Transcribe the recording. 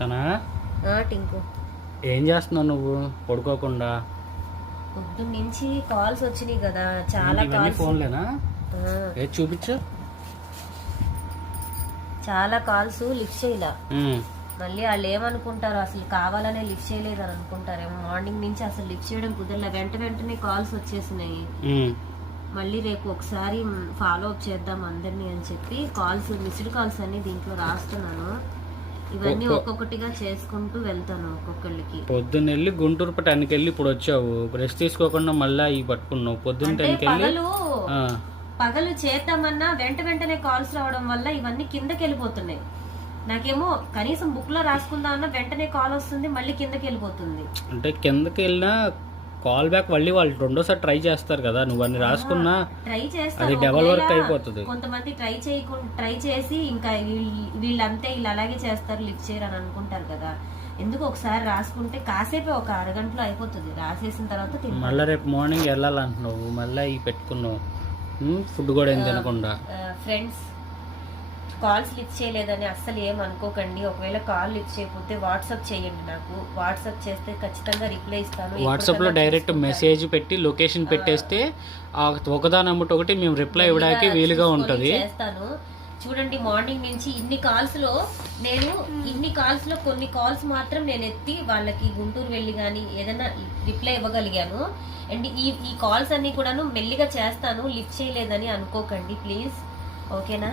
సనా టింకు ఏం చేస్తున్నావు నువ్వు పడుకోకుండా? పొద్దున్న నుంచి కాల్స్ వచ్చినాయి కదా, చాలా ఇవన్నీ కాల్స్. ఫోన్లేనా? ఏది చూపించు. చాలా కాల్స్ లిఫ్ట్ చేయలా. మళ్ళీ వాళ్ళు ఏమనుకుంటారు, అసలు కావాలనే లిఫ్ట్ చేయలేదు అని అనుకుంటారేమో. మార్నింగ్ నుంచి అసలు లిఫ్ట్ చేయడం కుదరలే, వెంటనే కాల్స్ వచ్చేసినాయి. మళ్ళీ రేపు ఒకసారి ఫాలో అప్ చేద్దాం అందరినీ అని చెప్పి కాల్స్, మిస్డ్ కాల్స్ అన్ని దీంట్లో రాస్తున్నాను. ఇవన్నీ ఒక్కొక్కటిగా చేసుకుంటూ వెళ్తాను ఒక్కొక్కళ్ళకి. పొద్దున్న వెళ్ళి గుంటూరు పట్టణానికి వెళ్ళి ఇప్పుడు వచ్చావు, రెస్ట్ తీసుకోకుండా మళ్ళీ ఈ పట్టుకున్నావు. పొద్దున్న టైంకి వెళ్ళి పగలు చేద్దామన్నా వెంటనే కాల్స్ రావడం వల్ల ఇవన్నీ కిందకి వెళ్ళిపోతున్నాయి. నాకేమో కనీసం బుక్ లో రాసుకుందామన్నా వెంటనే కాల్ వస్తుంది, మళ్ళీ కిందకి వెళ్ళిపోతుంది. అంటే కిందకి వెళ్ళినా కాల్ బ్యాక్ మళ్ళీ వాళ్ళు రెండోసారి ట్రై చేస్తారు కదా, నువ్వు అన్ని రాసుకున్నా ట్రై చేస్తారు. అది డబల్ వర్క్ అయిపోతుంది. కొంతమంది ట్రై చేసి ఇంకా వీళ్ళంతే వీళ్ళు అలాగే చేస్తారు, లిఫ్ట్ చేయరు అని అనుకుంటారు కదా. ఎందుకు ఒకసారి రాసుకుంటే కాసేపే, ఒక అరగంటలో అయిపోతుంది. రాసేసిన తర్వాత మళ్ళీ రేపు మార్నింగ్ వెళ్ళాలంటున్నావు, మళ్ళీ ఈ పెట్టుకున్నావు ఫుడ్ కూడా ఏం తినకుండా. ఫ్రెండ్స్, కాల్స్ లిఫ్ట్ చేయలేదని అస్సలు ఏం అనుకోకండి. ఒకవేళ కాల్ లిఫ్ట్ చేయకపోతే వాట్సాప్ చేయండి నాకు. వాట్సాప్ చేస్తే ఖచ్చితంగా రిప్లై ఇస్తాను. వాట్సాప్ లో డైరెక్ట్ మెసేజ్ పెట్టి లొకేషన్ పెట్టేస్తే ఒకదాని అమ్మటి ఒకటి మేము రిప్లై ఇవ్వడానికి వీలుగా ఉంటది. చేస్తాను. చూడండి, మార్నింగ్ నుంచి ఇన్ని కాల్స్ లో కొన్ని కాల్స్ మాత్రం నేను ఎత్తి వాళ్ళకి గుంటూరు వెళ్ళి కానీ ఏదైనా రిప్లై ఇవ్వగలిగాను. అండ్ ఈ కాల్స్ అన్ని కూడాను మెల్లిగా చేస్తాను, లిఫ్ట్ చేయలేదని అనుకోకండి ప్లీజ్. ఓకేనా?